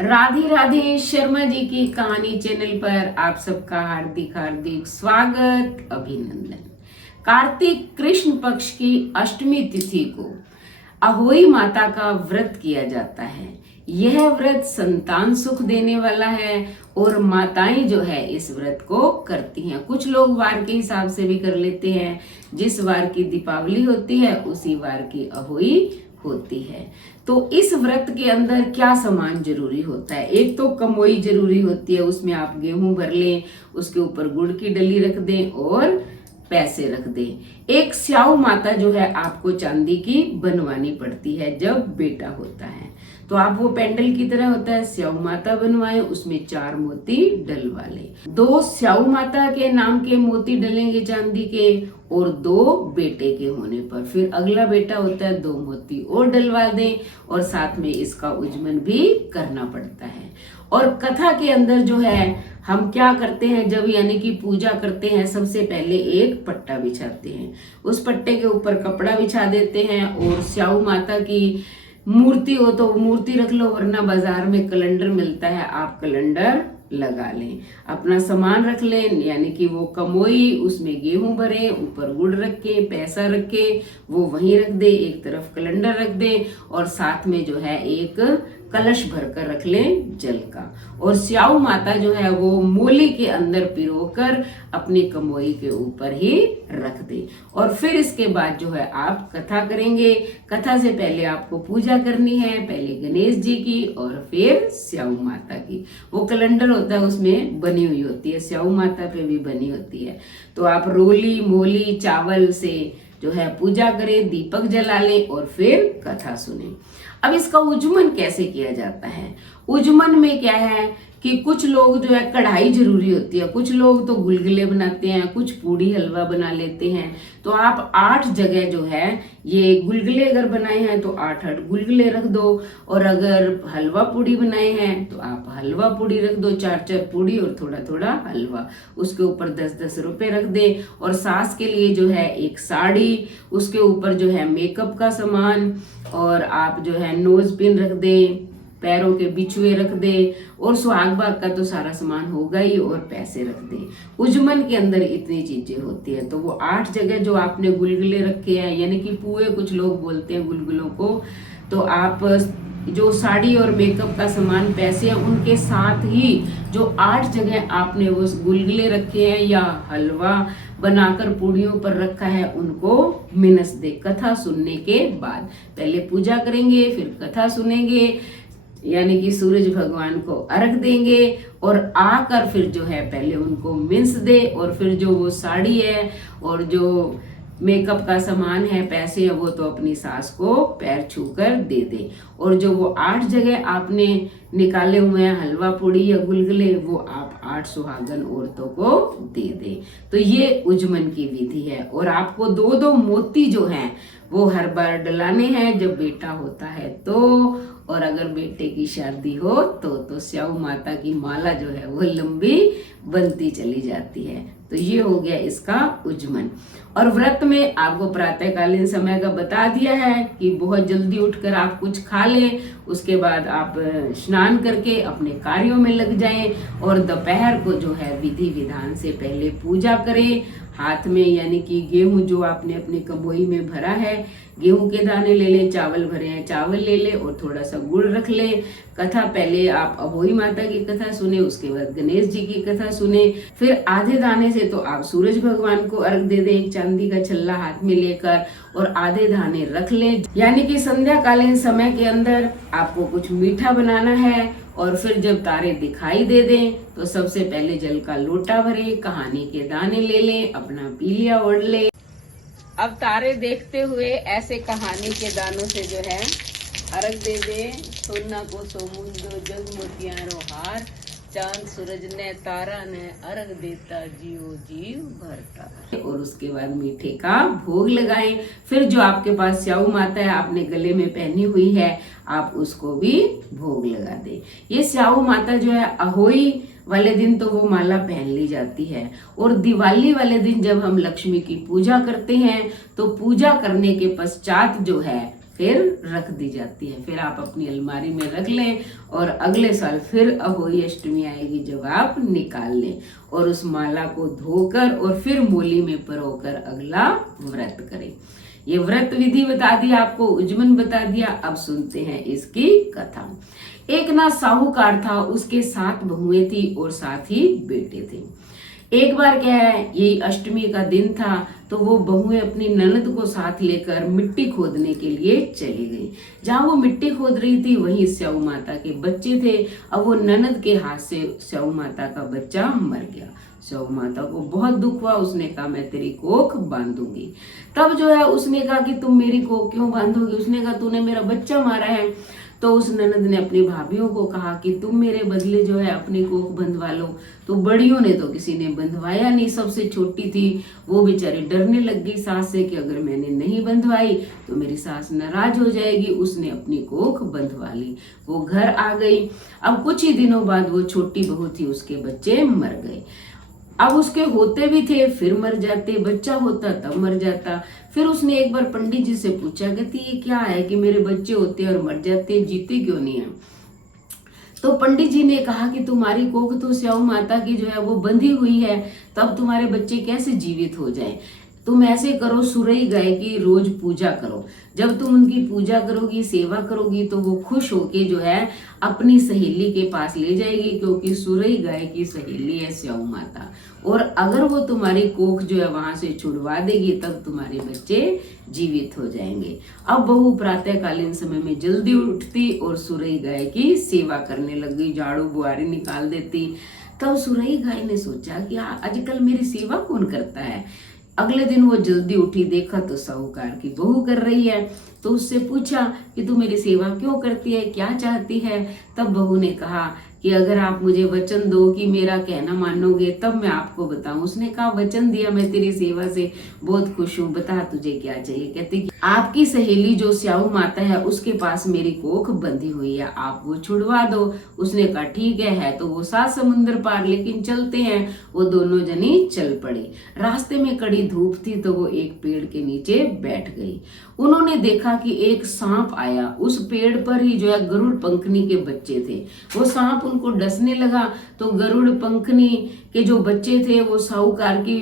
राधे राधे। शर्मा जी की कहानी चैनल पर आप सबका हार्दिक हार्दिक स्वागत, अभिनंदन। कार्तिक कृष्ण पक्ष की अष्टमी तिथि को अहोई माता का व्रत किया जाता है। यह व्रत संतान सुख देने वाला है और माताएं जो है इस व्रत को करती हैं। कुछ लोग वार के हिसाब से भी कर लेते हैं। जिस वार की दीपावली होती है उसी वार की अहोई होती है। तो इस व्रत के अंदर क्या सामान जरूरी होता है? एक तो कमोई जरूरी होती है, उसमें आप गेहूं भर लें, उसके ऊपर गुड़ की डली रख दें और पैसे रख दें। एक स्याऊ माता जो है आपको चांदी की बनवानी पड़ती है जब बेटा होता है, तो आप वो पेंडल की तरह होता है स्याऊ माता बनवाएं, उसमें 4 मोती डलवा लें। 2 स्याऊ माता के नाम के मोती डलेंगे चांदी के और 2 बेटे के होने पर फिर अगला बेटा होता है 2 मोती और डलवा दें और साथ में इसका उज्जमन भी करना पड़ता है। और कथा के अंदर जो है हम क्या करते हैं, जब यानी कि पूजा करते हैं, सबसे पहले एक पट्टा बिछाते हैं। उस पट्टे के ऊपर कपड़ा बिछा देते हैं और स्याऊ माता की मूर्ति हो तो मूर्ति रख लो, वरना बाजार में कैलेंडर मिलता है, आप कैलेंडर लगा लें। अपना सामान रख लें, यानी कि वो कमोई, उसमें गेहूं भरे, ऊपर गुड़ रख के पैसा रख के वो वहीं रख दे, एक तरफ कैलेंडर रख दे और साथ में जो है एक कलश भरकर रख लें जल का। और स्याऊ माता जो है वो मूली के अंदर पिरोकर अपनी कमोई के ऊपर ही रख दे। और फिर इसके बाद जो है आप कथा करेंगे। कथा से पहले आपको पूजा करनी है, पहले गणेश जी की और फिर स्याऊ माता की। वो कैलेंडर होता है उसमें बनी हुई होती है, स्याऊ माता पे भी बनी होती है। तो आप रोली मोली चावल से जो है पूजा करें, दीपक जला लें और फिर कथा सुने। अब इसका उज्जमन कैसे किया जाता है? उज्जमन में क्या है कि कुछ लोग जो है कढ़ाई जरूरी होती है, कुछ लोग तो गुलगुले बनाते हैं, कुछ पूड़ी हलवा बना लेते हैं। तो आप 8 जगह जो है ये गुलगुले अगर बनाए हैं तो 8 गुलगुले रख दो, और अगर हलवा पूड़ी बनाए हैं तो आप हलवा पूड़ी रख दो, 4 पूड़ी और थोड़ा थोड़ा हलवा, उसके ऊपर 10-10 रुपए रख दे। और सास के लिए जो है एक साड़ी, उसके ऊपर जो है मेकअप का सामान, और आप जो है नोज पिन रख दें, पैरों के बिछुए रख दे, और सुहाग बाग का तो सारा सामान होगा ही, और पैसे रख दे। उज्जमन के अंदर इतनी चीजें होती है। तो वो 8 जगह जो आपने गुलगुले रखे हैं, यानी कि पुए कुछ लोग बोलते हैं गुलगुलों को, तो आप जो साड़ी और मेकअप का सामान, पैसे हैं, उनके साथ ही जो 8 जगह आपने वो गुलगुले रखे हैं या हलवा बनाकर पूड़ियों पर रखा है, उनको मिनस दे। कथा सुनने के बाद पहले पूजा करेंगे, फिर कथा सुनेंगे, यानी कि सूरज भगवान को अर्घ देंगे, और आकर फिर जो है पहले उनको मिन्स दे, और फिर जो वो साड़ी है और जो मेकअप का सामान है, पैसे है, वो तो अपनी सास को पैर छूकर दे दे। और जो वो 8 जगह आपने निकाले हुए हैं हलवा पूड़ी या गुलगुले, वो आप 8 सुहागन औरतों को दे दे। तो ये उज्जमन की विधि है। और आपको 2-2 मोती जो हैं वो हर बार डलाने हैं जब बेटा होता है तो, और अगर बेटे की शादी हो तो स्याऊ माता की माला जो है वो लंबी बनती चली जाती है। तो ये हो गया इसका उज्जमन। और व्रत में आपको प्रातःकालीन समय का बता दिया है कि बहुत जल्दी उठकर आप कुछ खा लें, उसके बाद आप स्नान करके अपने कार्यों में लग जाएं, और दोपहर को जो है विधि विधान से पहले पूजा करें। हाथ में यानी कि गेहूं जो आपने अपने कमोई में भरा है, गेहूं के दाने ले लें, चावल भरे हैं चावल ले लें और थोड़ा सा गुड़ रख लें। कथा पहले आप अहोई माता की कथा सुने, उसके बाद गणेश जी की कथा सुने, फिर आधे दाने से तो आप सूरज भगवान को अर्घ दे दें, एक चांदी का छल्ला हाथ में लेकर, और आधे दाने रख लें। यानी कि संध्या कालीन समय के अंदर आपको कुछ मीठा बनाना है। और फिर जब तारे दिखाई दे दें तो सबसे पहले जल का लोटा भरे, कहानी के दाने ले लें, अपना पीलिया ओढ़ ले। अब तारे देखते हुए ऐसे कहानी के दानों से जो है अर्घ दे दे। सोना को सोमुंदो जग मोतियारो हार, चांद सूरज ने तारा ने अर्घ देता जीव जीव भरता। और उसके बाद मीठे का भोग लगाएं। फिर जो आपके पास स्याऊ माता है आपने गले में पहनी हुई है, आप उसको भी भोग लगा दें। ये स्याऊ माता जो है अहोई वाले दिन तो वो माला पहन ली जाती है, और दिवाली वाले दिन जब हम लक्ष्मी की पूजा करते हैं तो पूजा करने के पश्चात जो है फिर रख दी जाती है। फिर आप अपनी अलमारी में रख लें और अगले साल फिर अहोई अष्टमी आएगी जब आप निकाल लें और उस माला को धोकर और फिर मूली में परोकर अगला व्रत करें। ये व्रत विधि बता दी आपको, उज्जमन बता दिया। अब सुनते हैं इसकी कथा। एक ना साहूकार था, उसके 7 बहुएं थी और 7 ही बेटे थे। एक बार क्या है, यही अष्टमी का दिन था, तो वो बहुएं अपनी ननद को साथ लेकर मिट्टी खोदने के लिए चली गई। जहाँ वो मिट्टी खोद रही थी वहीं स्याऊ माता के बच्चे थे। अब वो ननद के हाथ से स्याऊ माता का बच्चा मर गया। स्याऊ माता को बहुत दुख हुआ, उसने कहा मैं तेरी कोख बांधूंगी। तब जो है उसने कहा कि तुम मेरी कोख क्यों बांधोगी? उसने कहा तूने मेरा बच्चा मारा है। तो उस ननद ने अपनी भाभियों को कहा कि तुम मेरे बदले जो है अपनी कोख बंधवा लो। तो बड़ियों ने तो किसी ने बंधवाया नहीं, सबसे छोटी थी वो बेचारी डरने लग गई सास से कि अगर मैंने नहीं बंधवाई तो मेरी सास नाराज हो जाएगी। उसने अपनी कोख बंधवा ली, वो घर आ गई। अब कुछ ही दिनों बाद वो छोटी बहू थी, उसके बच्चे मर गए। अब उसके होते भी थे फिर मर जाते, बच्चा होता तब मर जाता। फिर उसने एक बार पंडित जी से पूछा, कहती ये क्या है कि मेरे बच्चे होते और मर जाते, जीते क्यों नहीं है? तो पंडित जी ने कहा कि तुम्हारी कोख तो स्याऊ माता की जो है वो बंधी हुई है, तब तुम्हारे बच्चे कैसे जीवित हो जाए? तुम ऐसे करो, सुरई गाय की रोज पूजा करो। जब तुम उनकी पूजा करोगी, सेवा करोगी, तो वो खुश होके जो है अपनी सहेली के पास ले जाएगी, क्योंकि सुरई गाय की सहेली है स्याऊ माता। और अगर वो तुम्हारी कोख जो है वहां से छुड़वा देगी तब तुम्हारे बच्चे जीवित हो जाएंगे। अब बहू प्रातःकालीन समय में जल्दी उठती और सुरई गाय की सेवा करने लग गई, झाड़ू बुआरी निकाल देती। तब सुरई गाय ने सोचा कि आजकल मेरी सेवा कौन करता है। अगले दिन वो जल्दी उठी, देखा तो साहूकार की बहू कर रही है। तो उससे पूछा कि तू मेरी सेवा क्यों करती है, क्या चाहती है? तब बहू ने कहा कि अगर आप मुझे वचन दो कि मेरा कहना मानोगे तब मैं आपको बताऊं। उसने कहा वचन दिया, मैं तेरी सेवा से बहुत खुश हूँ, बता तुझे क्या चाहिए? कहती कि आपकी सहेली जो स्याऊ माता है उसके पास मेरी कोख बंधी हुई है, आप वो छुड़वा दो। उसने कहा ठीक है तो वो 7 समुंदर पार, लेकिन चलते हैं। वो दोनों जनी चल पड़ी। रास्ते में कड़ी धूप थी तो वो एक पेड़ के नीचे बैठ गई। उन्होंने देखा कि एक सांप आया, उस पेड़ पर ही जो है गरुड़ पंखनी के बच्चे थे। वो सांप उनको डसने लगा तो गरुड़ पंखनी के जो बच्चे थे वो साहूकार की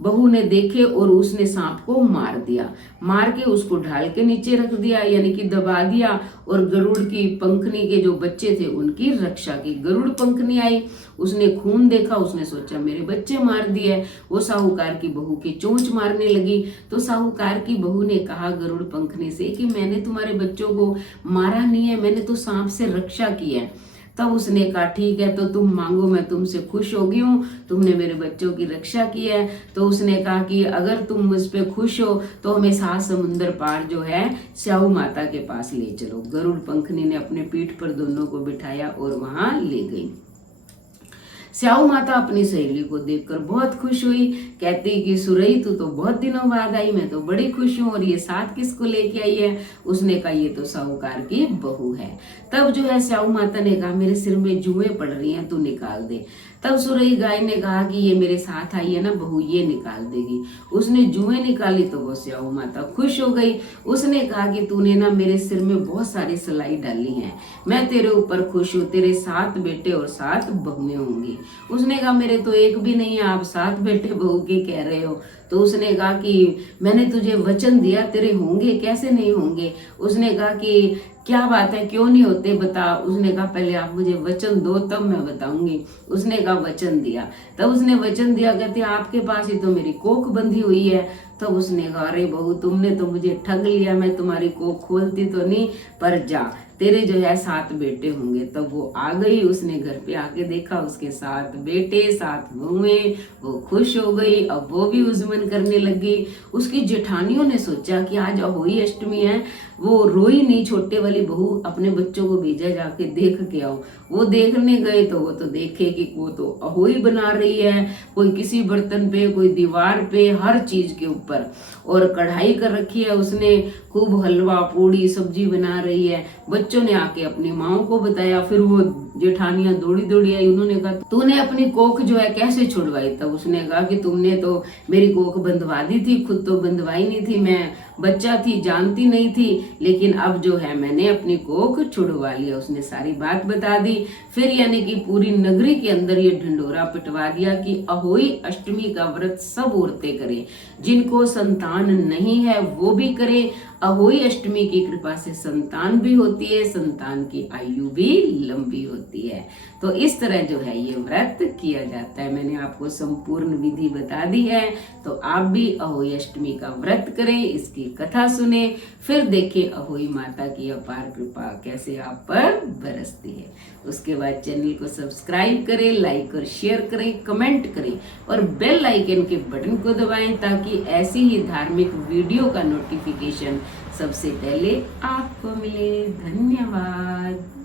बहू ने देखे और उसने सांप को मार दिया। मार के उसको ढाल के नीचे रख दिया, यानी कि दबा दिया, और गरुड़ की पंखनी के जो बच्चे थे उनकी रक्षा की। गरुड़ पंखनी आई, उसने खून देखा, उसने सोचा मेरे बच्चे मार दिए। वो साहूकार की बहू की चोंच मारने लगी। तो साहूकार की बहू ने कहा गरुड़ पंखनी से कि मैंने तुम्हारे बच्चों को मारा नहीं है, मैंने तो सांप से रक्षा की है। तब उसने कहा ठीक है तो तुम मांगो, मैं तुमसे खुश हो गई हूँ, तुमने मेरे बच्चों की रक्षा की है। तो उसने कहा कि अगर तुम मुझ पे खुश हो तो हमें 7 समुंदर पार जो है स्याऊ माता के पास ले चलो। गरुड़ पंखनी ने अपने पीठ पर दोनों को बिठाया और वहां ले गई। स्याऊ माता अपनी सहेली को देखकर बहुत खुश हुई, कहती कि सुरई तू तो बहुत दिनों बाद आई, मैं तो बड़ी खुश हूँ। और ये साथ किसको लेके आई है? उसने कहा ये तो साहूकार की बहू है। तब जो है स्याऊ माता ने कहा मेरे सिर में जुएं पड़ रही हैं, तू निकाल दे। तब सुरई गाय ने कहा कि ये मेरे साथ आई है ना बहू, ये निकाल देगी। उसने जुएं निकाली तो वो स्याऊ माता खुश हो गई। उसने कहा कि तूने ना मेरे सिर में बहुत सारी सलाई डाली है, मैं तेरे ऊपर खुश हूँ, तेरे 7 बेटे और 7 बहुएं होंगी। उसने कहा मेरे तो एक भी नहीं है, आप 7 बेटे बहू के कह रहे हो। तो उसने कहा कि मैंने तुझे वचन दिया, तेरे होंगे, कैसे नहीं होंगे? उसने कहा कि क्या बात है, क्यों नहीं होते, बता। उसने कहा पहले आप मुझे वचन दो तब मैं बताऊंगी। उसने कहा वचन दिया। तब उसने वचन दिया, कहते आपके पास ही तो मेरी कोख बंधी हुई है। तब उसने कहा अरे बहू तुमने तो मुझे ठग लिया, मैं तुम्हारी कोख खोलती तो नहीं, पर जा तेरे जो है 7 बेटे होंगे। तब वो आ गई, उसने घर पे आके देखा उसके 7 बेटे 7 बहुएं, वो खुश हो गई। अब वो भी उज्जमन करने लगी। उसकी जेठानियों ने सोचा कि आज अहोई अष्टमी है, वो रोई नहीं, छोटे वाली बहू अपने बच्चों को भेजा जाके देख के आओ। वो देखने गए तो वो तो देखे कि वो तो अहोई बना रही है, कोई किसी बर्तन पे, कोई दीवार पे, हर चीज के ऊपर, और कढ़ाई कर रखी है उसने, खूब हलवा पूड़ी सब्जी बना रही है। बच्चों ने आके अपनी माओ को बताया, फिर वो जेठानियां दौड़ी दौड़ी आई, उन्होंने कहा तूने अपनी कोख जो है कैसे छुड़वाई? तब उसने कहा कि तुमने तो मेरी कोख बंधवा दी थी, खुद तो बंधवाई नहीं थी, मैं बच्चा थी, जानती नहीं थी, लेकिन अब जो है मैंने अपनी कोख छुड़वा लिया। उसने सारी बात बता दी। फिर यानी कि पूरी नगरी के अंदर ये ढिंडोरा पिटवा दिया कि अहोई अष्टमी का व्रत सब औरतें करें, जिनको संतान नहीं है वो भी करें। अहोई अष्टमी की कृपा से संतान भी होती है, संतान की आयु भी लंबी होती है। तो इस तरह जो है ये व्रत किया जाता है। मैंने आपको संपूर्ण विधि बता दी है, तो आप भी अहोई अष्टमी का व्रत करें, इसकी कथा सुने, फिर देखें अहोई माता की अपार कृपा कैसे आप पर बरसती है। उसके बाद चैनल को सब्सक्राइब करें, लाइक और शेयर करें, कमेंट करें और बेल आइकन के बटन को दबाएं ताकि ऐसी ही धार्मिक वीडियो का नोटिफिकेशन सबसे पहले आपको मिले। धन्यवाद।